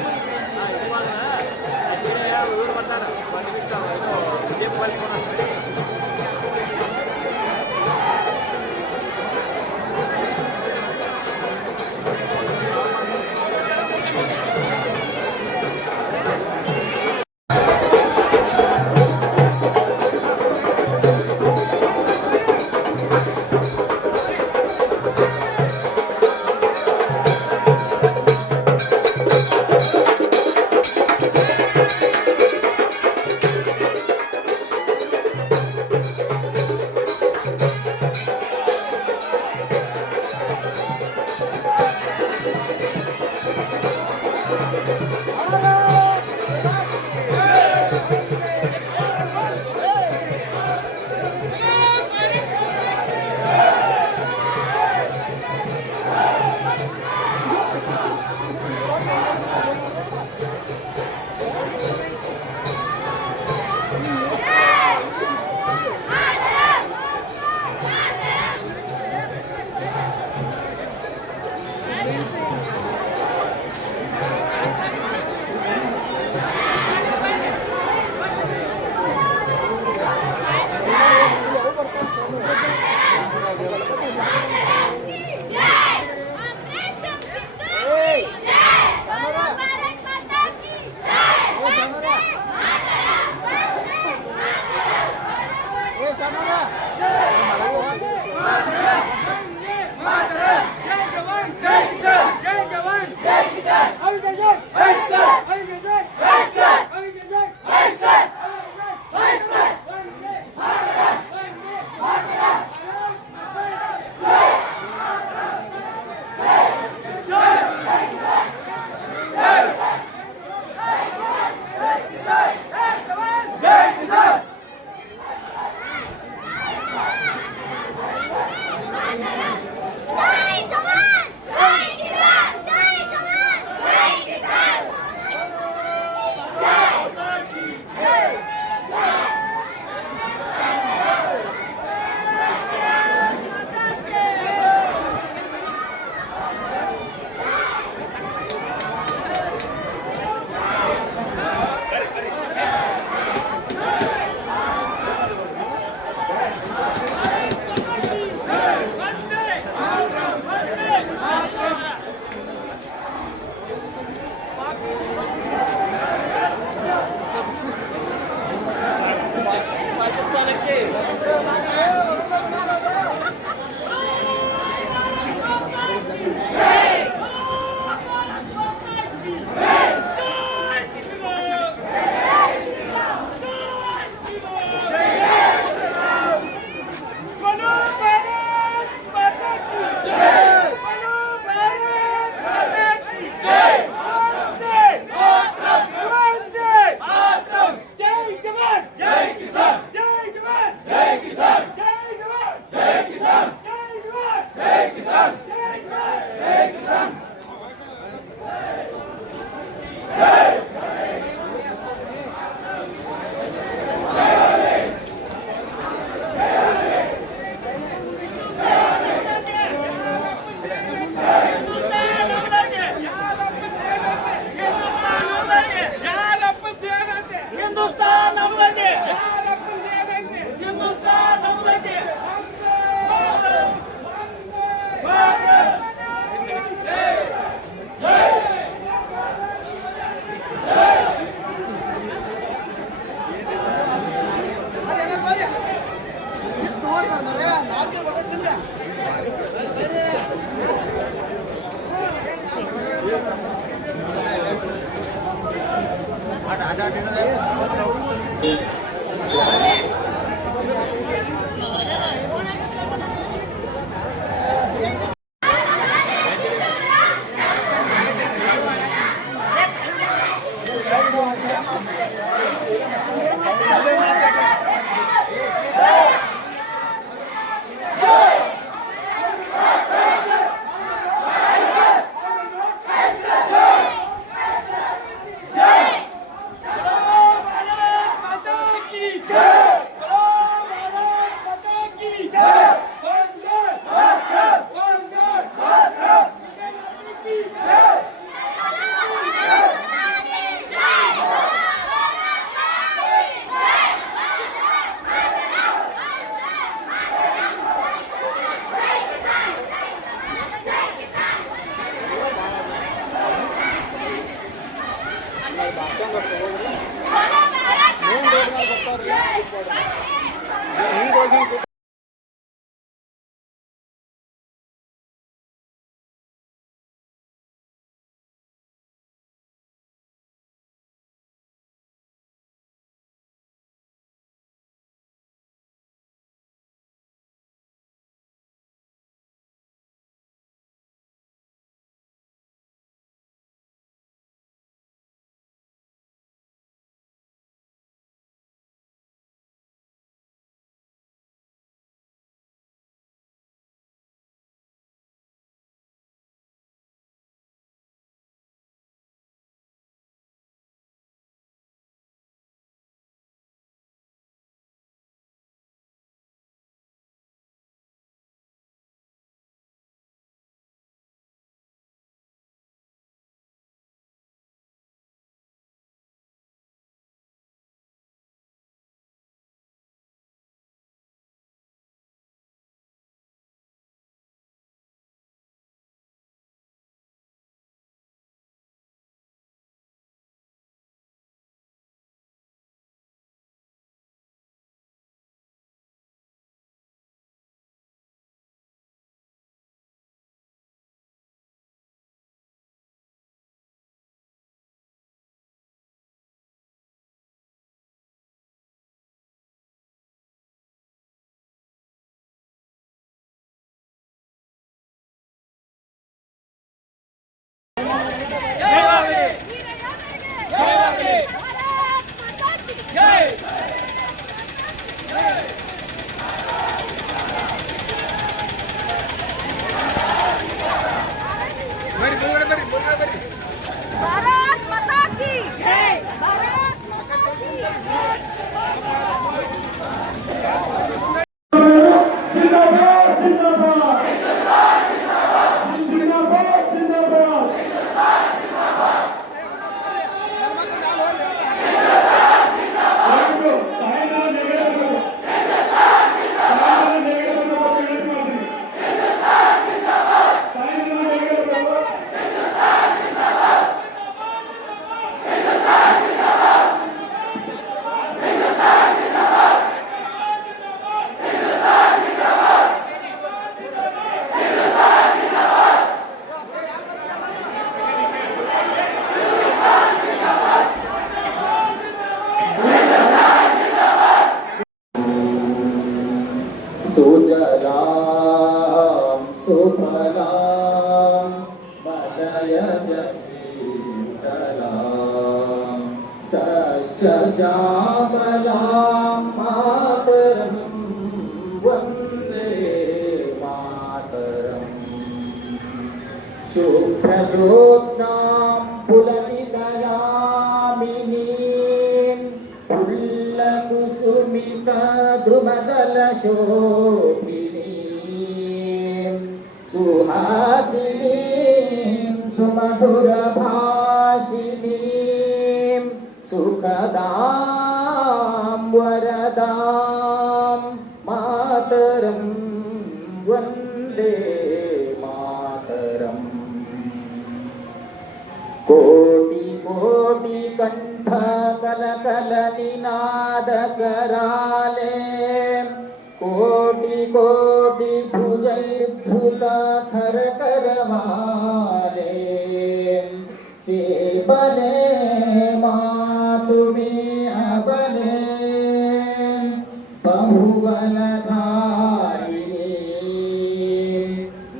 Yeah! सुजलां सुफलां मलयज शीतलां सस्यश्यामलां मातरं वन्दे मातरम् शुभ्रज्योत्स्नां पुलकितयामिनीं पुल्लकुसुमितद्रुमदलशोभिनीं सुहासिनीं सुमधुरभाषिणीं सुखदां वरदां मातरं वन्दे मातरम् कोटि कोटि कंठ कल कल निनाद कराले कोटि कोटि भुजैर्धृत खर कर माले ते बने मातुमे अबले बहुबलधारिणी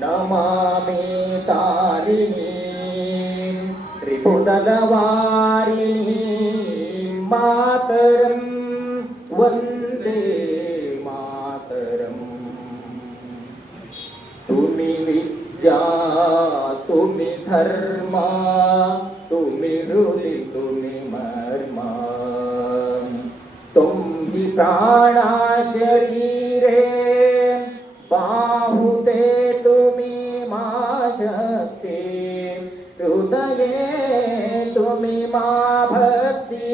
नमामि तारिणी त्रिपुटलवारिणी मातरं वन्दे मातरम् तुमि विद्या तुमि धर्मा तुमि हृदि तुमि मर्मा तुम हि प्राणा शरीरे बाहुते तुमि मा शक्ति हृदये तुमि मा भक्ति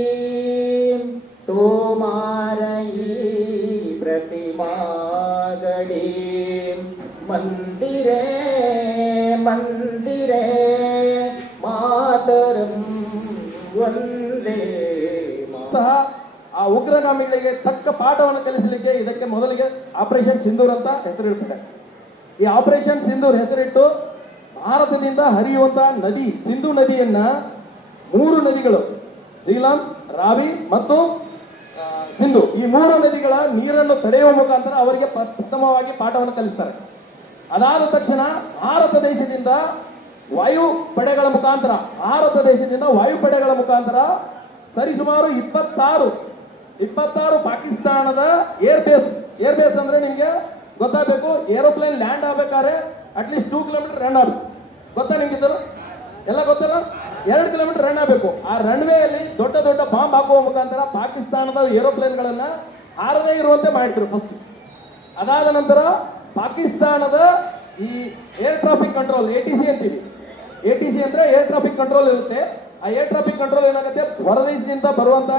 तोमारयी प्रतिमा गडी मंदिरे मंदिरे मातरं ವಂದೇ ಆ ಉಗ್ರಗಾಮಿಗಳಿಗೆ ತಕ್ಕ ಪಾಠವನ್ನು ಕಲಿಸಲಿಕ್ಕೆ ಇದಕ್ಕೆ ಮೊದಲಿಗೆ ಆಪರೇಷನ್ ಸಿಂಧೂರ್ ಅಂತ ಹೆಸರಿಡ್ತಾರೆ. ಈ ಆಪರೇಷನ್ ಸಿಂಧೂರ್ ಹೆಸರಿಟ್ಟು ಭಾರತದಿಂದ ಹರಿಯುವಂತ ನದಿ ಸಿಂಧು ನದಿಯನ್ನ 3 ನದಿಗಳು ಜೀಲಂ, ರಾವಿ ಮತ್ತು ಸಿಂಧು, ಈ 3 ನದಿಗಳ ನೀರನ್ನು ತಡೆಯುವ ಮುಖಾಂತರ ಅವರಿಗೆ ಪ್ರಥಮವಾಗಿ ಪಾಠವನ್ನು ಕಲಿಸ್ತಾರೆ. ಅದಾದ ತಕ್ಷಣ ಭಾರತ ದೇಶದಿಂದ ವಾಯುಪಡೆಗಳ ಮುಖಾಂತರ ಸರಿಸುಮಾರು 26 ಪಾಕಿಸ್ತಾನದ ಏರ್ ಬೇಸ್ ಅಂದ್ರೆ ನಿಮ್ಗೆ ಗೊತ್ತಾಗಬೇಕು, ಏರೋಪ್ಲೇನ್ ಲ್ಯಾಂಡ್ ಆಗ್ಬೇಕಾದ್ರೆ ಅಟ್ಲೀಸ್ಟ್ 2 ಕಿಲೋಮೀಟರ್ ರನ್ ಆಗ್ಬೇಕು. ಗೊತ್ತಾ ನಿಮ್ಗೆ ಎಲ್ಲ ಗೊತ್ತಲ್ಲ? 2 ಕಿಲೋಮೀಟರ್ ರನ್ ಆಗಬೇಕು. ಆ ರನ್ವೇಯಲ್ಲಿ ದೊಡ್ಡ ದೊಡ್ಡ ಬಾಂಬ್ ಹಾಕುವ ಮುಖಾಂತರ ಪಾಕಿಸ್ತಾನದ ಏರೋಪ್ಲೇನ್ಗಳನ್ನ ಹಾರದೇ ಇರುವಂತೆ ಮಾಡಿದ್ರು ಫಸ್ಟ್. ಅದಾದ ನಂತರ ಪಾಕಿಸ್ತಾನದ ಈ ಏರ್ ಟ್ರಾಫಿಕ್ ಕಂಟ್ರೋಲ್ ATC ಅಂತೀವಿ. ATC ಅಂದ್ರೆ ಏರ್ ಟ್ರಾಫಿಕ್ ಕಂಟ್ರೋಲ್ ಇರುತ್ತೆ. ಆ ಏರ್ ಟ್ರಾಫಿಕ್ ಕಂಟ್ರೋಲ್ ಏನಾಗುತ್ತೆ, ಹೊರದೇಶದಿಂದ ಬರುವಂತ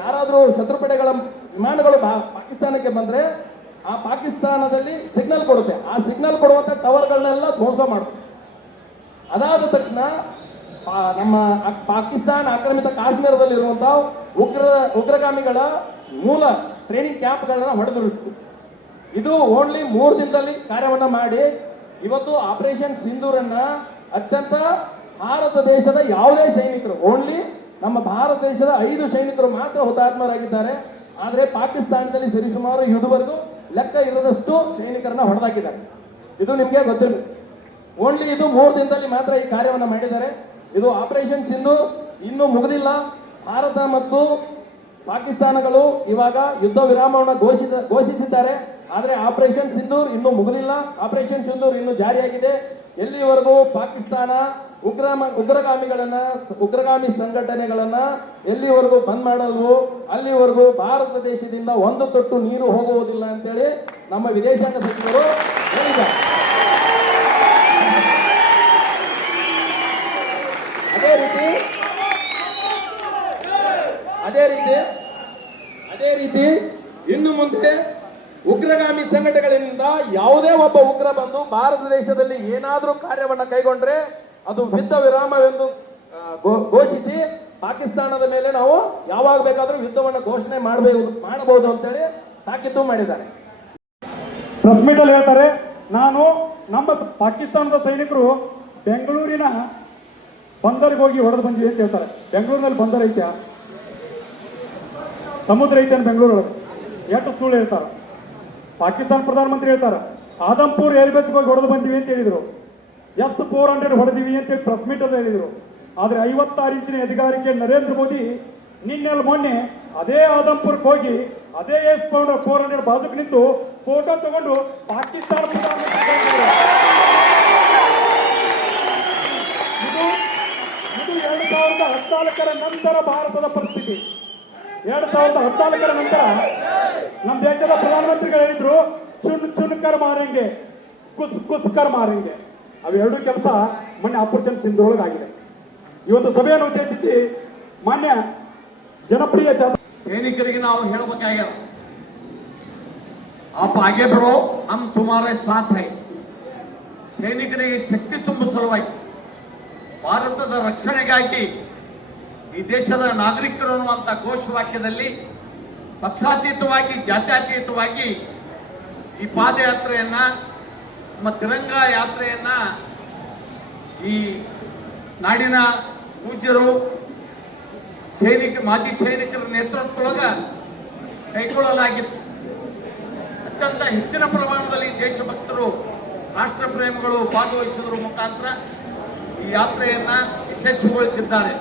ಯಾರಾದ್ರೂ ಶತ್ರುಪಡೆಗಳ ವಿಮಾನಗಳು ಪಾಕಿಸ್ತಾನಕ್ಕೆ ಬಂದ್ರೆ ಆ ಪಾಕಿಸ್ತಾನದಲ್ಲಿ ಸಿಗ್ನಲ್ ಕೊಡುತ್ತೆ. ಆ ಸಿಗ್ನಲ್ ಕೊಡುವಂತ ಟವರ್ಗಳನ್ನೆಲ್ಲ ಧ್ವಂಸ ಮಾಡುತ್ತೆ. ಅದಾದ ತಕ್ಷಣ ನಮ್ಮ ಪಾಕಿಸ್ತಾನ ಆಕ್ರಮಿತ ಕಾಶ್ಮೀರದಲ್ಲಿರುವಂತಹ ಉಗ್ರಗಾಮಿಗಳ ಮೂಲ ಟ್ರೈನಿಂಗ್ ಕ್ಯಾಂಪ್ಗಳನ್ನ ಹೊಡೆದಿರುತ್ತು. ಇದು ಓನ್ಲಿ 3 ದಿನದಲ್ಲಿ ಕಾರ್ಯವನ್ನ ಮಾಡಿ ಇವತ್ತು ಆಪರೇಷನ್ ಸಿಂಧೂರನ್ನ ಅತ್ಯಂತ ಭಾರತ ದೇಶದ ಯಾವುದೇ ಸೈನಿಕರು, ಓನ್ಲಿ ನಮ್ಮ ಭಾರತ ದೇಶದ 5 ಸೈನಿಕರು ಮಾತ್ರ ಹುತಾತ್ಮರಾಗಿದ್ದಾರೆ. ಆದರೆ ಪಾಕಿಸ್ತಾನದಲ್ಲಿ ಸರಿಸುಮಾರು ಇದುವರೆಗೂ ಲೆಕ್ಕ ಇರದಷ್ಟು ಸೈನಿಕರನ್ನ ಹೊಡೆದಾಕಿದ್ದಾರೆ. ಇದು ನಿಮಗೆ ಗೊತ್ತಿರಬೇಕು. ಓನ್ಲಿ ಇದು 3 ದಿನದಲ್ಲಿ ಮಾತ್ರ ಈ ಕಾರ್ಯವನ್ನು ಮಾಡಿದ್ದಾರೆ. ಇದು ಆಪರೇಷನ್ ಸಿಂಧೂರ್ ಇನ್ನೂ ಮುಗಿದಿಲ್ಲ. ಭಾರತ ಮತ್ತು ಪಾಕಿಸ್ತಾನಗಳು ಇವಾಗ ಯುದ್ಧ ವಿರಾಮವನ್ನು ಘೋಷಿಸಿದ್ದಾರೆ. ಆದರೆ ಆಪರೇಷನ್ ಸಿಂಧೂರ್ ಇನ್ನೂ ಮುಗಿದಿಲ್ಲ. ಆಪರೇಷನ್ ಸಿಂಧೂರ್ ಇನ್ನೂ ಜಾರಿಯಾಗಿದೆ. ಎಲ್ಲಿವರೆಗೂ ಪಾಕಿಸ್ತಾನ ಉಗ್ರಗಾಮಿ ಸಂಘಟನೆಗಳನ್ನ ಎಲ್ಲಿವರೆಗೂ ಬಂದ್ ಮಾಡಲು ಅಲ್ಲಿವರೆಗೂ ಭಾರತ ದೇಶದಿಂದ ಒಂದು ತೊಟ್ಟು ನೀರು ಹೋಗುವುದಿಲ್ಲ ಅಂತೇಳಿ ನಮ್ಮ ವಿದೇಶಾಂಗ ಸಚಿವರು ಹೇಳಿದ್ದಾರೆ. ಅದೇ ರೀತಿ ಇನ್ನು ಮುಂದೆ ಉಗ್ರಗಾಮಿ ಸಂಘಟನೆಗಳಿಂದ ಯಾವುದೇ ಒಬ್ಬ ಉಗ್ರ ಬಂದು ಭಾರತ ದೇಶದಲ್ಲಿ ಏನಾದರೂ ಕಾರ್ಯವನ್ನ ಕೈಗೊಂಡ್ರೆ ಅದು ಯುದ್ಧ ವಿರಾಮವೆಂದು ಘೋಷಿಸಿ ಪಾಕಿಸ್ತಾನದ ಮೇಲೆ ನಾವು ಯಾವಾಗ ಬೇಕಾದ್ರೂ ಯುದ್ಧವನ್ನು ಘೋಷಣೆ ಮಾಡಬಹುದು ಅಂತೇಳಿ ತಾಕೀತು ಮಾಡಿದ್ದಾರೆ. ಪ್ರೆಸ್ ಮೀಟ್ ಅಲ್ಲಿ ಹೇಳ್ತಾರೆ, ನಮ್ಮ ಪಾಕಿಸ್ತಾನದ ಸೈನಿಕರು ಬೆಂಗಳೂರಿನ ಬಂದರಿಗೆ ಹೋಗಿ ಹೊಡೆದು ಬಂದಿದೆ ಅಂತ ಹೇಳ್ತಾರೆ. ಬೆಂಗಳೂರಿನಲ್ಲಿ ಬಂದರ್ ಐತ್ಯಾ? ಸಮುದ್ರ ಐತೆ ಬೆಂಗಳೂರು ಒಳಗೆ? ಎಷ್ಟು ಸುಳ್ಳು ಹೇಳ್ತಾರೆ. ಪಾಕಿಸ್ತಾನ ಪ್ರಧಾನಮಂತ್ರಿ ಹೇಳ್ತಾರೆ ಆದಂಪುರ್ ಏರ್ಬೇಸ್ಗೆ ಹೋಗಿ ಹೊಡೆದು ಬಂದಿವಿ ಅಂತ ಹೇಳಿದ್ರು. S-400 ಹೊಡೆದಿವಿ ಅಂತ ಹೇಳಿ ಪ್ರೆಸ್ ಮೀಟ್ ಅಲ್ಲಿ ಹೇಳಿದ್ರು. ಆದ್ರೆ 56 ಇಂಚಿನ ಅಧಿಕಾರಕ್ಕೆ ನರೇಂದ್ರ ಮೋದಿ ಮೊನ್ನೆ ಅದೇ ಆದಂಪುರ್ಗೆ ಹೋಗಿ ಅದೇ S-400 ಬಾಜುಕ್ ನಿಂತು ಫೋಟೋ ತಗೊಂಡು ಪಾಕಿಸ್ತಾನ ಪ್ರಧಾನಮಂತ್ರಿ ಇದು 2014ರ ನಂತರ ಭಾರತದ ಪರಿಸ್ಥಿತಿ. 2014ರ ನಂತರ ನಮ್ಮ ದೇಶದ ಪ್ರಧಾನಮಂತ್ರಿಗಳು ಹೇಳಿದ್ರು ಚುನ್ ಕರ್ ಮಾರೆಂಗೆ, ಕುಸ್ ಕರ್ ಮಾರೆಂಗೆ. ಅವೆರಡೂ ಕೆಲಸ ಮೊನ್ನೆ ಆಪರೇಷನ್ ಸಿಂಧೂರ್ ಒಳಗಾಗಿದೆ. ಇವತ್ತು ಸಭೆಯನ್ನು ಉದ್ದೇಶಿಸಿ ಮಾನ್ಯ ಜನಪ್ರಿಯ ಸೈನಿಕರಿಗೆ ನಾವು ಹೇಳಬೇಕಾಗ್ಯದ, आप आगे बढ़ो, हम तुम्हारे साथ है. ಸೈನಿಕರಿಗೆ ಶಕ್ತಿ ತುಂಬುವ ಸಲುವಾಗಿ ಭಾರತದ ರಕ್ಷಣೆಗಾಗಿ ಈ ದೇಶದ ನಾಗರಿಕರು ಅನ್ನುವಂಥ ಘೋಷವಾಕ್ಯದಲ್ಲಿ ಪಕ್ಷಾತೀತವಾಗಿ ಜಾತ್ಯತೀತವಾಗಿ ಈ ಪಾದಯಾತ್ರೆಯನ್ನ ನಮ್ಮ ತಿರಂಗ ಯಾತ್ರೆಯನ್ನ ಈ ನಾಡಿನ ಪೂಜ್ಯರು ಮಾಜಿ ಸೈನಿಕರ ನೇತೃತ್ವದೊಳಗ ಕೈಗೊಳ್ಳಲಾಗಿತ್ತು. ಅತ್ಯಂತ ಹೆಚ್ಚಿನ ಪ್ರಮಾಣದಲ್ಲಿ ದೇಶಭಕ್ತರು ರಾಷ್ಟ್ರ ಪ್ರೇಮಿಗಳು ಭಾಗವಹಿಸುವುದರ ಮುಖಾಂತರ ಈ ಯಾತ್ರೆಯನ್ನ ಯಶಸ್ವಿಗೊಳಿಸಿದ್ದಾರೆ.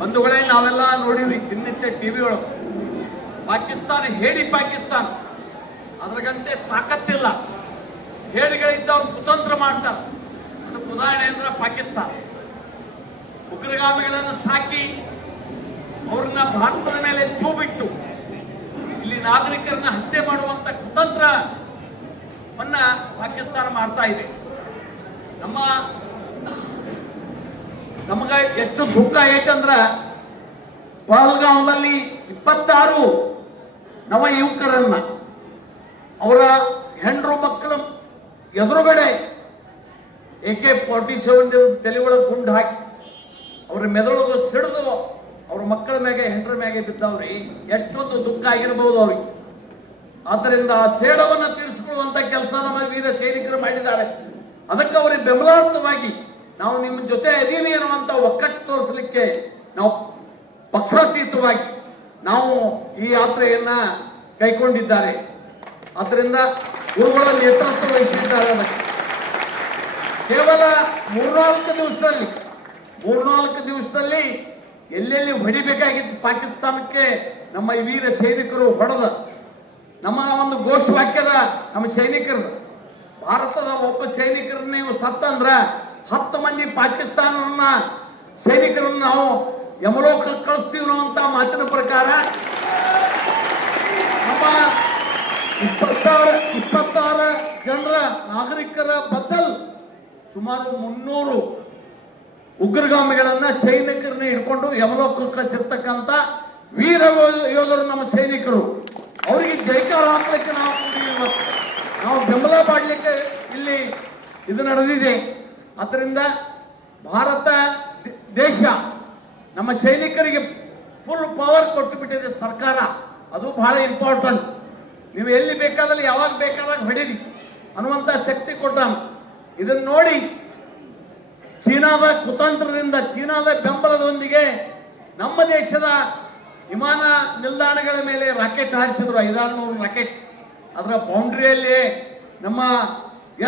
ಬಂಧುಗಳೇ, ನಾವೆಲ್ಲ ನೋಡಿವಿ ದಿನನಿತ್ಯ ಟಿವಿ ಒಳಗೆ ಪಾಕಿಸ್ತಾನ ಪಾಕಿಸ್ತಾನ ಅದ್ರಗಂತೆ ತಾಕತ್ತಿಲ್ಲ, ಹೇಡಿಗಳಿದ್ದವ್ರು ಕುತಂತ್ರ ಮಾಡ್ತಾರೆ. ಅದಕ್ಕೆ ಉದಾಹರಣೆ ಅಂದ್ರೆ ಪಾಕಿಸ್ತಾನ ಉಗ್ರಗಾಮಿಗಳನ್ನು ಸಾಕಿ ಅವ್ರನ್ನ ಭಾರತದ ಮೇಲೆ ಚೂ ಬಿಟ್ಟು ಇಲ್ಲಿ ನಾಗರಿಕರನ್ನ ಹತ್ಯೆ ಮಾಡುವಂತ ಕುತಂತ್ರವನ್ನ ಪಾಕಿಸ್ತಾನ ಮಾಡ್ತಾ ಇದೆ. ನಮಗ ಎಷ್ಟು ದುಃಖ ಐತಂದ್ರ ಪಹಲ್ಗಾಂವದಲ್ಲಿ 26 ನವ ಯುವಕರನ್ನ ಅವರ ಹೆಂಡರು ಮಕ್ಕಳ ಎದುರುಗಡೆ AK-47 ತಲೆ ಒಳಗೆ ಗುಂಡು ಹಾಕಿ ಅವರ ಅವರ ಮೆದುಳು ಸಿಡಿದು ಅವ್ರ ಮಕ್ಕಳ ಮ್ಯಾಗೆ ಹೆಂಡ್ರ ಮ್ಯಾಗೆ ಬಿದ್ದವ್ರಿ. ಎಷ್ಟೊಂದು ದುಃಖ ಆಗಿರಬಹುದು ಅವ್ರಿಗೆ. ಆದ್ದರಿಂದ ಆ ಸೇಡವನ್ನು ತೀರಿಸಿಕೊಳ್ಳುವಂತ ಕೆಲಸ ನಮ್ಮ ವೀರ ಸೈನಿಕರು ಮಾಡಿದ್ದಾರೆ. ಅದಕ್ಕೆ ಅವರಿಗೆ ಬೆಂಬಲಾರ್ಥವಾಗಿ ನಾವು ನಿಮ್ಮ ಜೊತೆ ಇದೀವಿ ಅನ್ನುವಂತ ಒಕ್ಕಟ್ಟು ತೋರಿಸಲಿಕ್ಕೆ ನಾವು ಪಕ್ಷಾತೀತವಾಗಿ ನಾವು ಈ ಯಾತ್ರೆಯನ್ನ ಕೈಗೊಂಡಿದ್ದಾರೆ. ಆದ್ದರಿಂದ ಗುರುಗಳ ನೇತೃತ್ವ ವಹಿಸಿದ್ದಾರೆ. ಅದಕ್ಕೆ ಕೇವಲ 3-4 ದಿವಸದಲ್ಲಿ ಎಲ್ಲೆಲ್ಲಿ ಹೊಡಿಬೇಕಾಗಿತ್ತು ಪಾಕಿಸ್ತಾನಕ್ಕೆ ನಮ್ಮ ಈ ವೀರ ಸೈನಿಕರು ಹೊಡೆದ. ನಮ್ಮ ಒಂದು ಘೋಷವಾಕ್ಯದ ನಮ್ಮ ಸೈನಿಕರು, ಭಾರತದ ಒಬ್ಬ ಸೈನಿಕರನ್ನ ನೀವು ಸತ್ತಂದ್ರ 10 ಮಂದಿ ಪಾಕಿಸ್ತಾನವನ್ನ ಸೈನಿಕರನ್ನು ನಾವು ಯಮಲೋಕಕ್ಕೆ ಕಳಿಸ್ತೀವಿ ಅನ್ನುವಂತ ಮಾತಿನ ಪ್ರಕಾರ ನಮ್ಮ 26 ಜನರ ನಾಗರಿಕರ ಬದಲ್ ಸುಮಾರು 300 ಉಗ್ರಗಾಮಿಗಳನ್ನ ಸೈನಿಕರನ್ನ ಹಿಡ್ಕೊಂಡು ಯಮಲೋಕಕ್ಕೆ ಕಳಿಸಿರ್ತಕ್ಕಂಥ ವೀರ ಯೋಧರು ನಮ್ಮ ಸೈನಿಕರು. ಅವರಿಗೆ ಜೈಕಾರ ಹಾಕ್ಲಿಕ್ಕೆ ನಾವು ಬೆಂಬಲ ಮಾಡಲಿಕ್ಕೆ ಇಲ್ಲಿ ಇದು ನಡೆದಿದೆ. ಅದರಿಂದ ಭಾರತ ದೇಶ ನಮ್ಮ ಸೈನಿಕರಿಗೆ ಫುಲ್ ಪವರ್ ಕೊಟ್ಟು ಬಿಟ್ಟಿದೆ ಸರ್ಕಾರ. ಅದು ಬಹಳ ಇಂಪಾರ್ಟೆಂಟ್. ನೀವು ಎಲ್ಲಿ ಬೇಕಾದಲ್ಲಿ ಯಾವಾಗ ಬೇಕಾದಾಗ ಹೊಡೀರಿ ಅನ್ನುವಂತ ಶಕ್ತಿ ಕೊಟ್ಟ. ಇದನ್ನು ನೋಡಿ ಚೀನಾದ ಕುತಂತ್ರದಿಂದ, ಚೀನಾದ ಬೆಂಬಲದೊಂದಿಗೆ ನಮ್ಮ ದೇಶದ ವಿಮಾನ ನಿಲ್ದಾಣಗಳ ಮೇಲೆ ರಾಕೆಟ್ ಹಾರಿಸಿದ್ರು. 500 ರಾಕೆಟ್. ಅದರ ಬೌಂಡ್ರಿಯಲ್ಲಿ ನಮ್ಮ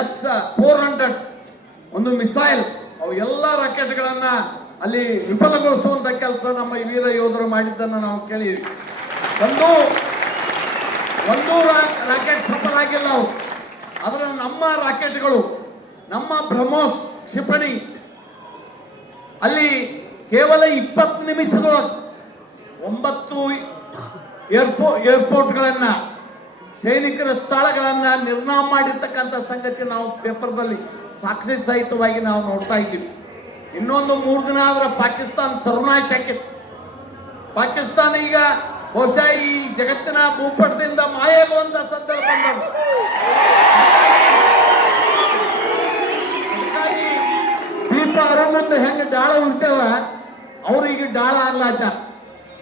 S-400 ಒಂದು ಮಿಸೈಲ್, ಅವು ಎಲ್ಲ ರಾಕೆಟ್ಗಳನ್ನ ಅಲ್ಲಿ ವಿಫಲಗೊಳಿಸುವಂತ ಕೆಲಸ ನಮ್ಮ ಈ ವೀರ ಯೋಧರು ಮಾಡಿದ್ದನ್ನು ನಾವು ಕೇಳಿದ್ವಿ. ಒಂದು ರಾಕೆಟ್ ಸಫಲ ಆಗಿಲ್ಲ ಅವು. ಅದರ ನಮ್ಮ ರಾಕೆಟ್ಗಳು, ನಮ್ಮ ಬ್ರಹ್ಮೋಸ್ ಕ್ಷಿಪಣಿ ಅಲ್ಲಿ ಕೇವಲ 20 ನಿಮಿಷದೊಳಗೆ 9 ಏರ್ಪೋರ್ಟ್ಗಳನ್ನ, ಸೈನಿಕರ ಸ್ಥಳಗಳನ್ನ ನಿರ್ನಾಮ ಮಾಡಿರ್ತಕ್ಕಂಥ ಸಂಗತಿ ನಾವು ಪೇಪರ್ದಲ್ಲಿ ಸಾಕ್ಷಿ ಸಹಿತವಾಗಿ ನಾವು ನೋಡ್ತಾ ಇದ್ದೀವಿ. ಇನ್ನೊಂದು 3 ದಿನ ಆದ್ರೆ ಪಾಕಿಸ್ತಾನ ಸರ್ವನಾಶ ಆಕಿತ್ತು. ಪಾಕಿಸ್ತಾನ ಈಗ ಬಹುಶಃ ಈ ಜಗತ್ತಿನ ಭೂಪಟದಿಂದ ಮಾಯಾಗುವಂತ ಸಂದರ್ಭ ಬಂದವು. ದೀಪ ಮುಂದೆ ಹೆಂಗೆ ಡಾಳ ಉಂಟವ ಅವ್ರು ಈಗ ಡಾಳ ಅಲ್ಲ.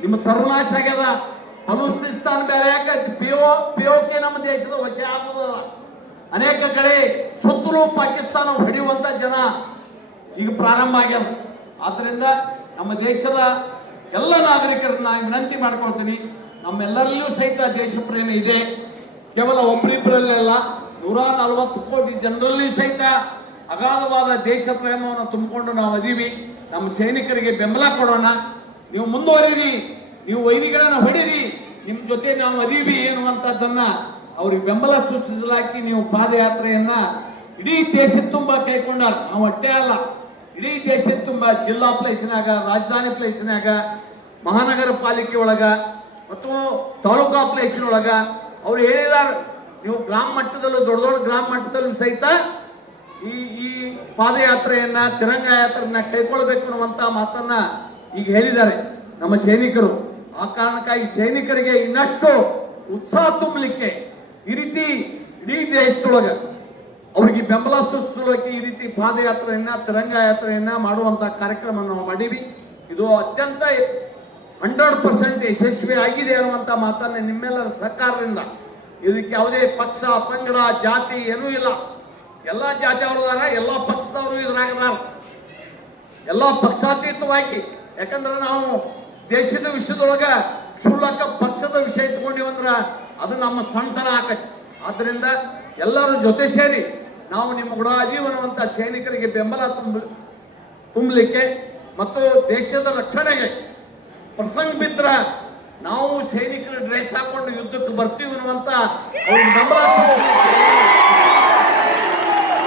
ನಿಮ್ಮ ಸರ್ವನಾಶ ಆಗ್ಯದ. ಬಲೂಚಿಸ್ತಾನ ಬೇರೆ ಯಾಕೆ ಪಿಒಕೆ ನಮ್ಮ ದೇಶದ ವಶ ಆಗುವುದಲ್ಲ. ಅನೇಕ ಕಡೆ ಸುತ್ತಲೂ ಪಾಕಿಸ್ತಾನ ಹೊಡೆಯುವಂತ ಜನ ಈಗ ಪ್ರಾರಂಭ ಆಗ್ಯಾರ. ಆದ್ರಿಂದ ನಮ್ಮ ದೇಶದ ಎಲ್ಲ ನಾಗರಿಕರನ್ನ ವಿನಂತಿ ಮಾಡ್ಕೊಳ್ತೀನಿ, ನಮ್ಮೆಲ್ಲರಲ್ಲೂ ಸಹಿತ ದೇಶ ಪ್ರೇಮ ಇದೆ. ಕೇವಲ ಒಬ್ಬರಿಬ್ಬರಲ್ಲೆಲ್ಲ 140 ಕೋಟಿ ಜನರಲ್ಲಿ ಸಹಿತ ಅಗಾಧವಾದ ದೇಶ ಪ್ರೇಮವನ್ನು ತುಂಬಿಕೊಂಡು ನಾವು ಅದೀವಿ. ನಮ್ಮ ಸೈನಿಕರಿಗೆ ಬೆಂಬಲ ಕೊಡೋಣ. ನೀವು ಮುಂದುವರಿರಿ, ನೀವು ವೈರಿಗಳನ್ನು ಹೊಡೀರಿ, ನಿಮ್ಮ ಜೊತೆ ನಾವು ಅದೀವಿ ಎನ್ನುವಂಥದ್ದನ್ನ ಅವ್ರಿಗೆ ಬೆಂಬಲ ಸೂಚಿಸಲಾಗಿ ನೀವು ಪಾದಯಾತ್ರೆಯನ್ನ ಇಡೀ ದೇಶದ ತುಂಬ ಕೈಕೊಂಡಾರ. ನಾವು ಅಷ್ಟೇ ಅಲ್ಲ, ಇಡೀ ದೇಶದ ತುಂಬ ಜಿಲ್ಲಾ ಪ್ಲೇಸ್ನಾಗ, ರಾಜಧಾನಿ ಪ್ಲೇಸ್ನಾಗ, ಮಹಾನಗರ ಪಾಲಿಕೆ ಒಳಗ ಮತ್ತು ತಾಲೂಕಾ ಪ್ಲೇಸ್ನೊಳಗ ಅವ್ರು ಹೇಳಿದಾರೆ, ನೀವು ಗ್ರಾಮ ಮಟ್ಟದಲ್ಲೂ ದೊಡ್ಡ ಗ್ರಾಮ ಮಟ್ಟದಲ್ಲೂ ಸಹಿತ ಈ ಪಾದಯಾತ್ರೆಯನ್ನ, ತಿರಂಗ ಯಾತ್ರೆಯನ್ನ ಕೈಗೊಳ್ಳಬೇಕು ಅನ್ನುವಂತ ಮಾತನ್ನ ಈಗ ಹೇಳಿದ್ದಾರೆ ನಮ್ಮ ಸೈನಿಕರು. ಆ ಕಾರಣಕ್ಕಾಗಿ ಸೈನಿಕರಿಗೆ ಇನ್ನಷ್ಟು ಉತ್ಸಾಹ ತುಂಬಲಿಕ್ಕೆ ಈ ರೀತಿ ಇಡೀ ದೇಶದೊಳಗ ಅವರಿಗೆ ಬೆಂಬಲ ಸೂಚಿಸಲಿಕ್ಕೆ ಈ ರೀತಿ ಪಾದಯಾತ್ರೆಯನ್ನ, ತಿರಂಗ ಯಾತ್ರೆಯನ್ನ ಮಾಡುವಂತ ಕಾರ್ಯಕ್ರಮ ನಾವು ಮಾಡೀವಿ. ಇದು ಅತ್ಯಂತ 100% ಯಶಸ್ವಿ ಆಗಿದೆ ಅನ್ನುವಂತ ಮಾತನ್ನ ನಿಮ್ಮೆಲ್ಲರ ಸಹಕಾರದಿಂದ, ಇದಕ್ಕೆ ಯಾವುದೇ ಪಕ್ಷ, ಪಂಗಡ, ಜಾತಿ ಏನೂ ಇಲ್ಲ. ಎಲ್ಲಾ ಜಾತಿ ಅವರದಾರ, ಎಲ್ಲಾ ಪಕ್ಷದವರು ಇದ್ರಾಗದಾರ, ಎಲ್ಲಾ ಪಕ್ಷಾತೀತವಾಗಿ. ಯಾಕಂದ್ರೆ ನಾವು ದೇಶದ ವಿಷಯದೊಳಗ ಕ್ಷುಲ್ಲಕ ಪಕ್ಷದ ವಿಷಯ ಇಟ್ಕೊಂಡಿವಂದ್ರ ಅದು ನಮ್ಮ ಸಂತನ ಆಕತಿ. ಆದ್ರಿಂದ ಎಲ್ಲರೂ ಜೊತೆ ಸೇರಿ ನಾವು ನಿಮ್ಮ ಕೂಡ ಅದೀವಿ ಅನ್ನುವಂತ ಸೈನಿಕರಿಗೆ ಬೆಂಬಲ ತುಂಬಲಿಕ್ಕೆ ಮತ್ತು ದೇಶದ ರಕ್ಷಣೆಗೆ ಪ್ರಸಂಗ ಬಿದ್ರ ನಾವು ಸೈನಿಕರ ಡ್ರೆಸ್ ಹಾಕೊಂಡು ಯುದ್ಧಕ್ಕೆ ಬರ್ತೀವಿ ಅನ್ನುವಂತ ಅವ್ರಿಗೆ ಬೆಂಬಲ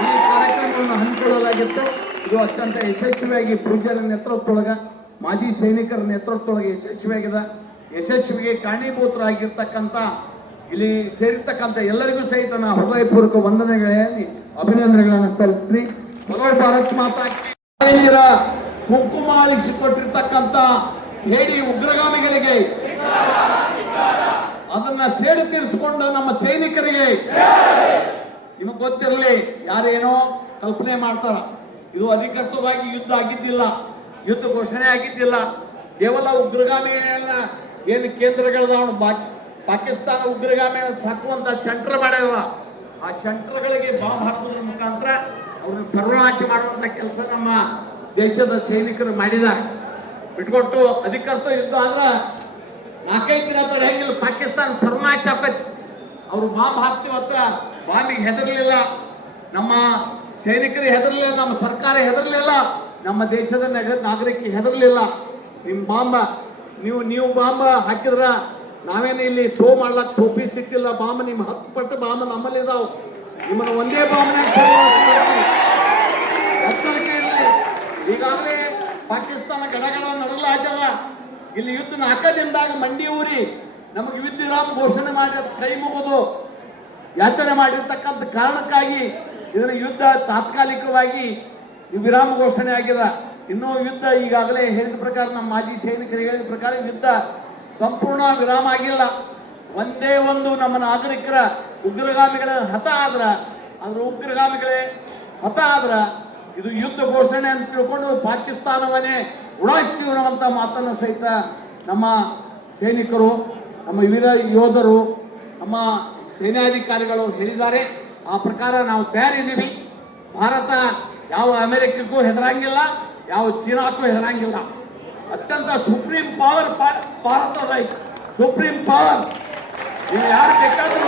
ಈ ಕಾರ್ಯಕ್ರಮವನ್ನು ಹಮ್ಮಿಕೊಳ್ಳಲಾಗಿತ್ತು. ಇದು ಅತ್ಯಂತ ಯಶಸ್ವಿಯಾಗಿ ಪೂಜ್ಯರ ನೇತೃತ್ವದೊಳಗ, ಮಾಜಿ ಸೈನಿಕರ ನೇತೃತ್ವದೊಳಗೆ ಯಶಸ್ವಿಯಾಗಿದೆ. ಯಶಸ್ವಿಗೆ ಕಾರಣೀಭೂತರಾಗಿರ್ತಕ್ಕಂಥ ಇಲ್ಲಿ ಸೇರಿರ್ತಕ್ಕಂಥ ಎಲ್ಲರಿಗೂ ಸಹಿತ ನಾನು ಹೃದಯಪೂರ್ವಕ ವಂದನೆಗಳಲ್ಲಿ ಅಭಿನಂದನೆಗಳನ್ನು ಸಲ್ಲಿಸ್ತೀನಿ. ಬಲೋ ಭಾರತ್ ಮಾತಾ ಕುಂಕುಮ ಅಳಿಸಿಕೊಟ್ಟಿರ್ತಕ್ಕಂಥ ಹೇಡಿ ಉಗ್ರಗಾಮಿಗಳಿಗೆ, ಅದನ್ನ ಸೇಡು ತೀರಿಸಿಕೊಂಡ ನಮ್ಮ ಸೈನಿಕರಿಗೆ, ನಿಮಗೆ ಗೊತ್ತಿರಲಿ, ಯಾರೇನೋ ಕಲ್ಪನೆ ಮಾಡ್ತಾರ, ಇದು ಅಧಿಕೃತವಾಗಿ ಯುದ್ಧ ಆಗಿದ್ದಿಲ್ಲ. ಯುದ್ಧ ಘೋಷಣೆ ಆಗಿದ್ದಿಲ್ಲ. ಕೇವಲ ಉಗ್ರಗಾಮಿಗಳನ್ನ ಏನು ಕೇಂದ್ರಗಳದಾವ, ಪಾಕಿಸ್ತಾನ ಉಗ್ರಗಾಮಿಗಳನ್ನ ಸಾಕುವಂತ ಸೆಂಟರ್ ಮಾಡ್ಯಾರ. ಆ ಸೆಂಟರ್ಗಳಿಗೆ ಬಾಂಬ್ ಹಾಕುವುದರ ಮುಖಾಂತರ ಅವ್ರನ್ನ ಸರ್ವನಾಶ ಮಾಡುವಂತ ಕೆಲಸ ನಮ್ಮ ದೇಶದ ಸೈನಿಕರು ಮಾಡಿದ್ದಾರೆ. ಬಿಟ್ಕೊಟ್ಟು ಅಧಿಕೃತ ಯುದ್ಧ ಆದ್ರ 4-5 ದಿನ ಹೆಂಗಿಲ್ಲ, ಪಾಕಿಸ್ತಾನ ಸರ್ವನಾಶ ಆಕೈತಿ. ಅವರು ಬಾಂಬ್ ಹಾಕ್ತಿವತ್ತ ಬಾಂಬಿಗೆ ಹೆದರ್ಲಿಲ್ಲ, ನಮ್ಮ ಸೈನಿಕರಿಗೆ ಹೆದರ್ಲಿಲ್ಲ, ನಮ್ಮ ಸರ್ಕಾರ ಹೆದರ್ಲಿಲ್ಲ, ನಮ್ಮ ದೇಶದ ನಾಗರಿಕರಿಗೆ ಹೆದರ್ಲಿಲ್ಲ. ನಿಮ್ಮ ನೀವು ಬಾಂಬ್ ಹಾಕಿದ್ರ ನಾವೇನು ಇಲ್ಲಿ ಶೋ ಮಾಡ್ಲಕ್ ಸೋಪಿ ಸಿಕ್ಕಿಲ್ಲ. ಬಾಂಬ್ ನಿಮ್ಮ 10 ಪಟ್ಟು ಬಾಂಬ್ ನಮ್ಮಲ್ಲಿ ಇದಾವ. ನಿಮ್ಮನ್ನು ಒಂದೇ ಬಾಂಬ್ನಾಗ ಎಚ್ಚರಿಕೆ ಇರಲಿ. ಈಗಾಗಲೇ ಪಾಕಿಸ್ತಾನ ಗಡಗಡ ನಡಲಾಗ್ಯದ. ಇಲ್ಲಿ ಯುದ್ಧ 4 ದಿನದಾಗ ಮಂಡಿ ಊರಿ ನಮಗೆ ಯುದ್ಧ ವಿರಾಮ ಘೋಷಣೆ ಮಾಡಿ ಕೈ ಮುಗಿದು ಯಾಚನೆ ಮಾಡಿರ್ತಕ್ಕಂಥ ಕಾರಣಕ್ಕಾಗಿ ಇದರ ಯುದ್ಧ ತಾತ್ಕಾಲಿಕವಾಗಿ ವಿರಾಮ ಘೋಷಣೆ ಆಗಿದೆ. ಇನ್ನೂ ಯುದ್ಧ ಈಗಾಗಲೇ ಹೇಳಿದ ಪ್ರಕಾರ, ನಮ್ಮ ಮಾಜಿ ಸೈನಿಕರು ಹೇಳಿದ ಪ್ರಕಾರ ಯುದ್ಧ ಸಂಪೂರ್ಣ ವಿರಾಮ ಆಗಿಲ್ಲ. ಒಂದೇ ಒಂದು ನಮ್ಮ ನಾಗರಿಕರ ಉಗ್ರಗಾಮಿಗಳ ಹತ ಆದ್ರ, ಅದ್ರ ಉಗ್ರಗಾಮಿಗಳೇ ಹತ ಆದ್ರ ಇದು ಯುದ್ಧ ಘೋಷಣೆ ಅಂತ ತಿಳ್ಕೊಂಡು ಪಾಕಿಸ್ತಾನವನ್ನೇ ಉಡಾಯಿಸ್ತೀವಿ ಅನ್ನುವಂಥ ಮಾತನ್ನು ಸಹಿತ ನಮ್ಮ ಸೈನಿಕರು, ನಮ್ಮ ವೀರ ಯೋಧರು, ನಮ್ಮ ಸೇನಾಧಿಕಾರಿಗಳು ಹೇಳಿದ್ದಾರೆ. ಆ ಪ್ರಕಾರ ನಾವು ತಯಾರಿದ್ದೀವಿ. ಭಾರತ ಯಾವ ಅಮೆರಿಕಕ್ಕೂ ಹೆದರಂಗಿಲ್ಲ, ಯಾವ ಚೀನಾಕ್ಕೂ ಹೆದರಂಗಿಲ್ಲ. ಅತ್ಯಂತ ಸುಪ್ರೀಂ ಪವರ್ ಭಾರತದ ಐತಿ. ಸುಪ್ರೀಂ ಪವರ್ ನೀವು ಯಾರು ಬೇಕಾದ್ರೂ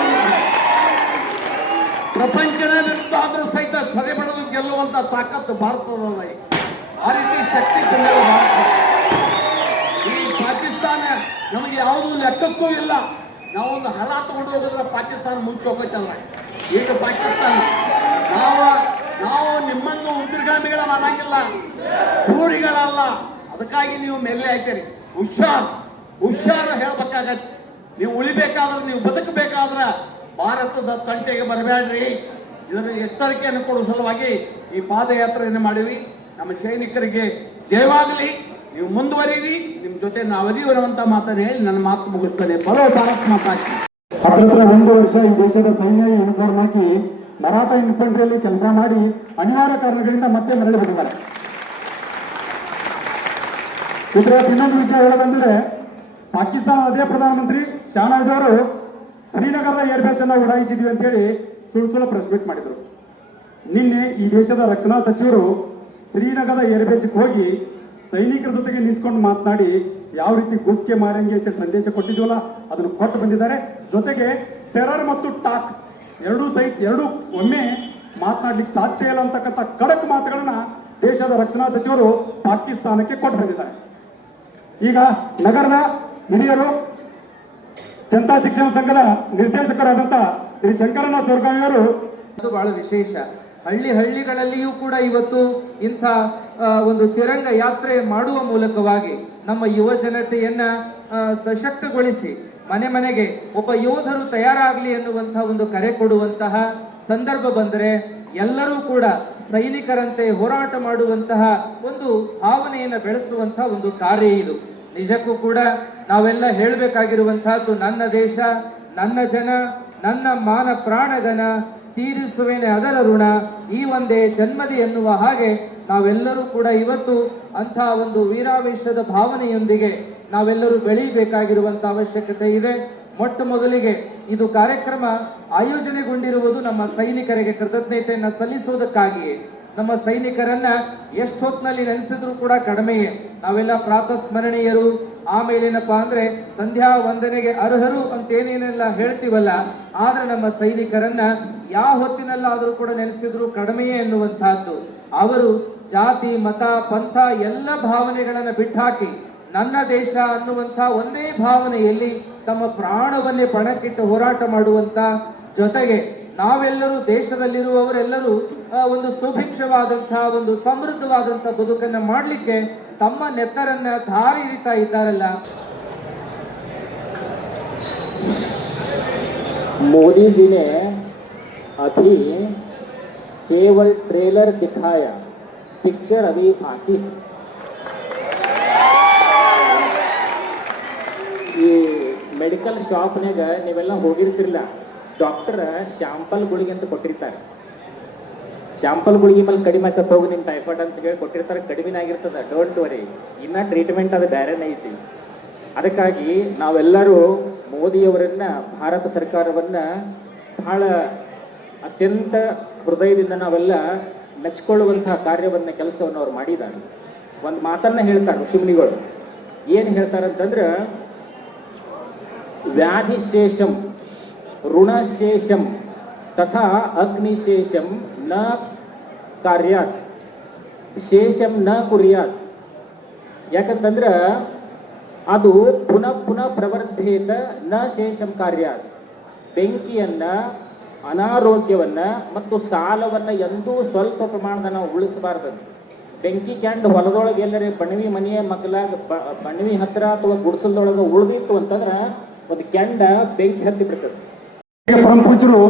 ಪ್ರಪಂಚದ ವಿರುದ್ಧ ಆದರೂ ಸಹಿತ ಸದೆ ಬಡದು ಗೆಲ್ಲುವಂತ ತಾಕತ್ತು ಭಾರತದ ಐತಿ. ಆ ರೀತಿ ಶಕ್ತಿ ತುಂಬಿದ ಭಾರತ. ಈ ಪಾಕಿಸ್ತಾನ ನಮಗೆ ಯಾವುದೂ ಲೆಕ್ಕಕ್ಕೂ ಇಲ್ಲ. ನಾವೊಂದು ಹಲ ತಗೊಂಡು ಹೋಗಿದ್ರೆ ಪಾಕಿಸ್ತಾನ ಮುಂಚೆ ಹೋಗ್ತಲ್ಲ. ಈಗ ಪಾಕಿಸ್ತಾನ ನಾವು ನಿಮ್ಮಂಗ ಉಗ್ರಗಾಮಿಗಳ ಮಾಡಂಗಿಲ್ಲ, ಕ್ರೂರಿಗಳಲ್ಲ. ಅದಕ್ಕಾಗಿ ನೀವು ಮೇಲೆ ಹಾಕಿರಿ. ಹುಷಾರು ಹೇಳ್ಬೇಕಾಗತ್ತೆ. ನೀವು ಉಳಿಬೇಕಾದ್ರೆ, ನೀವು ಬದುಕಬೇಕಾದ್ರೆ ಭಾರತದ ತಂಟೆಗೆ ಬರಬೇಡ್ರಿ. ಇದರ ಎಚ್ಚರಿಕೆಯನ್ನು ಕೊಡುವ ಸಲುವಾಗಿ ಈ ಪಾದಯಾತ್ರೆಯನ್ನು ಮಾಡಿವಿ. ನಮ್ಮ ಸೈನಿಕರಿಗೆ ಜಯವಾಗಲಿ. ನೀವು ಮುಂದುವರಿರಿ, ನಿಮ್ಮ ಜೊತೆ ನಾವು ಅದೀವರುವಂತ ಮಾತನ್ನು ಹೇಳಿ ನನ್ನ ಮಾತು ಮುಗಿಸ್ತೇನೆ. ಬಲೋ ಭಾರತ್ ಮಾತಾ. ಹತ್ರ 1 ವರ್ಷ ಈ ದೇಶದ ಸೈನ್ಯ ಯೂನಿಫಾರ್ಮ್ ಹಾಕಿ ಮರಾಠ ಇನ್ಫಂಟ್ರಿಯಲ್ಲಿ ಕೆಲಸ ಮಾಡಿ ಅನಿವಾರ್ಯ ಕಾರಣಗಳಿಂದ ಮತ್ತೆ ಮರಳಿ ಬಂದಿದ್ದಾರೆ. ಇದರ ಇನ್ನೊಂದು ವಿಷಯ ಹೇಳೋದಂದ್ರೆ, ಪಾಕಿಸ್ತಾನದ ಅದೇ ಪ್ರಧಾನಮಂತ್ರಿ ಶಹನಾಜ್ ಅವರು ಶ್ರೀನಗರದ ಏರ್ಬೇಸ್ ಅನ್ನ ಉಡಾಯಿಸಿದ್ವಿ ಅಂತೇಳಿ ಸುಳ್ಳು ಪ್ರೆಸ್ ಮೀಟ್ ಮಾಡಿದ್ರು. ನಿನ್ನೆ ಈ ದೇಶದ ರಕ್ಷಣಾ ಸಚಿವರು ಶ್ರೀನಗರದ ಏರ್ಬೇಸ್ಗೆ ಹೋಗಿ ಸೈನಿಕರ ಜೊತೆಗೆ ನಿಂತ್ಕೊಂಡು ಮಾತನಾಡಿ ಯಾವ ರೀತಿ ಗುಸ್ಕೆ ಮಾರಂಗಿ ಅಂತ ಸಂದೇಶ ಕೊಟ್ಟಿದ್ವಲ್ಲ ಅದನ್ನು ಕೊಟ್ಟು ಬಂದಿದ್ದಾರೆ. ಜೊತೆಗೆ ಟೆರರ್ ಮತ್ತು ಟಾಕ್ ಎರಡೂ ಒಮ್ಮೆ ಮಾತನಾಡ್ಲಿಕ್ಕೆ ಸಾಧ್ಯ ಇಲ್ಲ ಅಂತಕ್ಕಂಥ ಖಡಕ್ ಮಾತುಗಳನ್ನ ದೇಶದ ರಕ್ಷಣಾ ಸಚಿವರು ಪಾಕಿಸ್ತಾನಕ್ಕೆ ಕೊಟ್ಟು ಬಂದಿದ್ದಾರೆ. ಈಗ ನಗರದ ಹಿರಿಯರು ಜನತಾ ಶಿಕ್ಷಣ ಸಂಘದ ನಿರ್ದೇಶಕರಾದಂಥ ಶ್ರೀ ಶಂಕರನಾಥ್ ಸ್ವರ್ಗಾವಿ ಅವರು, ಅದು ಬಹಳ ವಿಶೇಷ. ಹಳ್ಳಿಗಳಲ್ಲಿಯೂ ಕೂಡ ಇವತ್ತು ಇಂಥ ಒಂದು ತಿರಂಗ ಯಾತ್ರೆ ಮಾಡುವ ಮೂಲಕವಾಗಿ ನಮ್ಮ ಯುವ ಜನತೆಯನ್ನ ಸಶಕ್ತಗೊಳಿಸಿ ಮನೆ ಮನೆಗೆ ಒಬ್ಬ ಯೋಧರು ತಯಾರಾಗಲಿ ಎನ್ನುವಂತಹ ಒಂದು ಕರೆ ಕೊಡುವಂತಹ ಸಂದರ್ಭ ಬಂದರೆ ಎಲ್ಲರೂ ಕೂಡ ಸೈನಿಕರಂತೆ ಹೋರಾಟ ಮಾಡುವಂತಹ ಒಂದು ಭಾವನೆಯನ್ನು ಬೆಳೆಸುವಂತಹ ಒಂದು ಕಾರ್ಯ ಇದು. ನಿಜಕ್ಕೂ ಕೂಡ ನಾವೆಲ್ಲ ಹೇಳಬೇಕಾಗಿರುವಂತಹದ್ದು, ನನ್ನ ದೇಶ, ನನ್ನ ಜನ, ನನ್ನ ಮಾನ ಪ್ರಾಣಗನ, ತೀರಿಸುವೇನೆ ಅದರ ಋಣ, ಈ ಒಂದೇ ಜನ್ಮದಿ ಎನ್ನುವ ಹಾಗೆ ನಾವೆಲ್ಲರೂ ಕೂಡ ಇವತ್ತು ಅಂಥ ಒಂದು ವೀರಾವೇಶದ ಭಾವನೆಯೊಂದಿಗೆ ನಾವೆಲ್ಲರೂ ಬೆಳೀಬೇಕಾಗಿರುವಂತ ಅವಶ್ಯಕತೆ ಇದೆ. ಮೊಟ್ಟ ಮೊದಲಿಗೆ ಇದು ಕಾರ್ಯಕ್ರಮ ಆಯೋಜನೆಗೊಂಡಿರುವುದು ನಮ್ಮ ಸೈನಿಕರಿಗೆ ಕೃತಜ್ಞತೆಯನ್ನು ಸಲ್ಲಿಸುವುದಕ್ಕಾಗಿಯೇ. ನಮ್ಮ ಸೈನಿಕರನ್ನ ಎಷ್ಟು ಹೊತ್ತಿನಲ್ಲಿ ನೆನೆಸಿದ್ರು ಕೂಡ ಕಡಿಮೆಯೇ. ನಾವೆಲ್ಲ ಪ್ರಾತಃ ಸ್ಮರಣೀಯರು, ಆಮೇಲೇನಪ್ಪ ಅಂದ್ರೆ ಸಂಧ್ಯಾ ವಂದನೆಗೆ ಅರ್ಹರು ಅಂತೇನೇನೆಲ್ಲ ಹೇಳ್ತೀವಲ್ಲ, ಆದ್ರೆ ನಮ್ಮ ಸೈನಿಕರನ್ನ ಯಾವ ಹೊತ್ತಿನಲ್ಲಾದರೂ ಕೂಡ ನೆನೆಸಿದ್ರು ಕಡಿಮೆಯೇ ಎನ್ನುವಂತಹದ್ದು. ಅವರು ಜಾತಿ, ಮತ, ಪಂಥ ಎಲ್ಲ ಭಾವನೆಗಳನ್ನ ಬಿಟ್ಟಾಕಿ ನನ್ನ ದೇಶ ಅನ್ನುವಂಥ ಒಂದೇ ಭಾವನೆಯಲ್ಲಿ ತಮ್ಮ ಪ್ರಾಣವನ್ನೇ ಪಣಕ್ಕಿಟ್ಟು ಹೋರಾಟ ಮಾಡುವಂತ, ಜೊತೆಗೆ ನಾವೆಲ್ಲರೂ ದೇಶದಲ್ಲಿರುವವರೆಲ್ಲರೂ ಒಂದು ಸುಭಿಕ್ಷವಾದಂತಹ ಒಂದು ಸಮೃದ್ಧವಾದಂತಹ ಬದುಕನ್ನ ಮಾಡಲಿಕ್ಕೆ ತಮ್ಮ ನೆತ್ತರನ್ನ ಧಾರೆ ಇರಿತಾ ಇದ್ದಾರಲ್ಲ. मोदी जी ने अभी केवल ट्रेलर दिखाया, पिक्चर अभी आती है. ಈ ಮೆಡಿಕಲ್ ಶಾಪ್ನಾಗ ನೀವೆಲ್ಲ ಹೋಗಿರ್ತಿರಲ್ಲ, ಡಾಕ್ಟರ್ ಶಾಂಪಲ್ ಗುಳಿಗೆ ಅಂತ ಕೊಟ್ಟಿರ್ತಾರೆ. ಶಾಂಪಲ್ ಗುಳಿಗೆ ಮೇಲೆ ಕಡಿಮೆ ಆಕತ್ ಹೋಗಿ ನಿಮ್ಮ ಟೈಫಾಯ್ಡ್ ಅಂತ ಹೇಳಿ ಕೊಟ್ಟಿರ್ತಾರೆ, ಕಡಿಮೆ ಆಗಿರ್ತದೆ, ಡೋಂಟ್ ವರಿ. ಇನ್ನ ಟ್ರೀಟ್ಮೆಂಟ್ ಅದು ಬೇರೆನೇ ಐತಿ. ಅದಕ್ಕಾಗಿ ನಾವೆಲ್ಲರೂ ಮೋದಿಯವರನ್ನ, ಭಾರತ ಸರ್ಕಾರವನ್ನ ಬಹಳ ಅತ್ಯಂತ ಹೃದಯದಿಂದ ನಾವೆಲ್ಲ ಮೆಚ್ಕೊಳ್ಳುವಂತಹ ಕಾರ್ಯವನ್ನ, ಕೆಲಸವನ್ನು ಅವ್ರು ಮಾಡಿದ್ದಾರೆ. ಒಂದು ಮಾತನ್ನ ಹೇಳ್ತಾರೆ ಋಷಿಮುನಿಗಳು. ಏನು ಹೇಳ್ತಾರಂತಂದ್ರೆ, ವ್ಯಾಧಿಶೇಷಂ ಋಣಶೇಷಂ ತಥಾ ಅಗ್ನಿಶೇಷಂ ನ ಕಾರ್ಯಾತ್ ಶೇಷಂ ನ ಕುರ್ಯಾತ್. ಯಾಕಂತಂದ್ರೆ ಅದು ಪುನಃ ಪುನಃ ಪ್ರವರ್ಧೇತ ನ ಶೇಷಂ ಕಾರ್ಯಾತ್. ಬೆಂಕಿಯನ್ನ, ಅನಾರೋಗ್ಯವನ್ನ ಮತ್ತು ಸಾಲವನ್ನ ಎಂದೂ ಸ್ವಲ್ಪ ಪ್ರಮಾಣದ ನಾವು ಉಳಿಸಬಾರ್ದು. ಬೆಂಕಿ ಕ್ಯಾಂಡ್ ಹೊಲದೊಳಗೆ ಎಲ್ಲರೇ ಬಣವಿ ಮನೆಯ ಮಗಲಾಗ ಬಣವಿ ಹತ್ರ ಅಥವಾ ಗುಡಿಸಲ್ದೊಳಗೆ ಉಳಿದಿತ್ತು ಅಂತಂದ್ರೆ ಒಂದು ಕೆಂಡ ಬೆಂಕಿ ಹತ್ತಿ ಬಿಡ್ತದೆ. ಪರಮ ಪೂಜ್ಯರು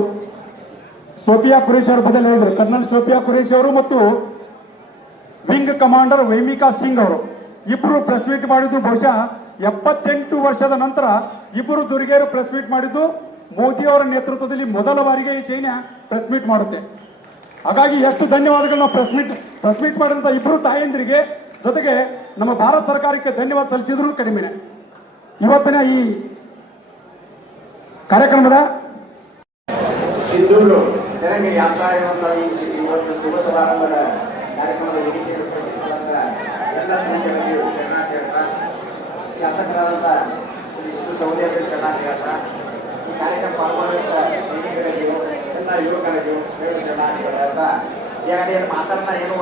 ಸೋಫಿಯಾ ಕುರೇಶ್ ಅವರ ಬದಲು ಹೇಳಿದ್ರು, ಕರ್ನಲ್ ಸೋಫಿಯಾ ಕುರೇಶ್ ಅವರು ಮತ್ತು ವಿಂಗ್ ಕಮಾಂಡರ್ ವೈಮಿಕಾ ಸಿಂಗ್ ಅವರು ಇಬ್ಬರು ಪ್ರೆಸ್ ಮೀಟ್ ಮಾಡಿದ್ದು ಬಹುಶಃ 78 ವರ್ಷದ ನಂತರ ಇಬ್ಬರು ದುರ್ಗೆಯರು ಪ್ರೆಸ್ ಮೀಟ್ ಮಾಡಿದ್ದು ಮೋದಿ ಅವರ ನೇತೃತ್ವದಲ್ಲಿ ಮೊದಲ ಬಾರಿಗೆ ಈ ಸೈನ್ಯ ಪ್ರೆಸ್ ಮೀಟ್ ಮಾಡುತ್ತೆ. ಹಾಗಾಗಿ ಎಷ್ಟು ಧನ್ಯವಾದಗಳು ನಾವು ಪ್ರೆಸ್ ಮೀಟ್ ಮಾಡಿದಂಥ ಇಬ್ಬರು ತಾಯಂದಿರಿಗೆ, ಜೊತೆಗೆ ನಮ್ಮ ಭಾರತ ಸರ್ಕಾರಕ್ಕೆ ಧನ್ಯವಾದ ಸಲ್ಲಿಸಿದ್ರು ಕಡಿಮೆನೆ. ಇವತ್ತಿನ ಈ ಕಾರ್ಯಕ್ರಮದ ಸಿಂಧೂರು ತೆರಂಗ ಯಾತ್ರಾ ಎನ್ನುವಂತಹ ಇವತ್ತು ಶುಭ ಸಮಾರಂಭದ ಕಾರ್ಯಕ್ರಮದ ವೇದಿಕೆ ಎಲ್ಲ ಮುಖ್ಯಮಂತ್ರಿಗಳು ಕರ್ನಾಟಕ ಶಾಸಕರಾದಂಥ ಶ್ರೀ ಚೌಧರಿ ಕರ್ನಾಟಕ ಈ ಕಾರ್ಯಕ್ರಮ ಪಾಲ್ಗೊಂಡಂಥ ವೇದಿಕೆಗಳಿಗೂ ಎಲ್ಲ ಯುವಕರಿಗೂ ಹೇಳು ಕರ್ನಾಟಕ ಈಗಾಗಲೇ ಮಾತನ್ನ ಏನು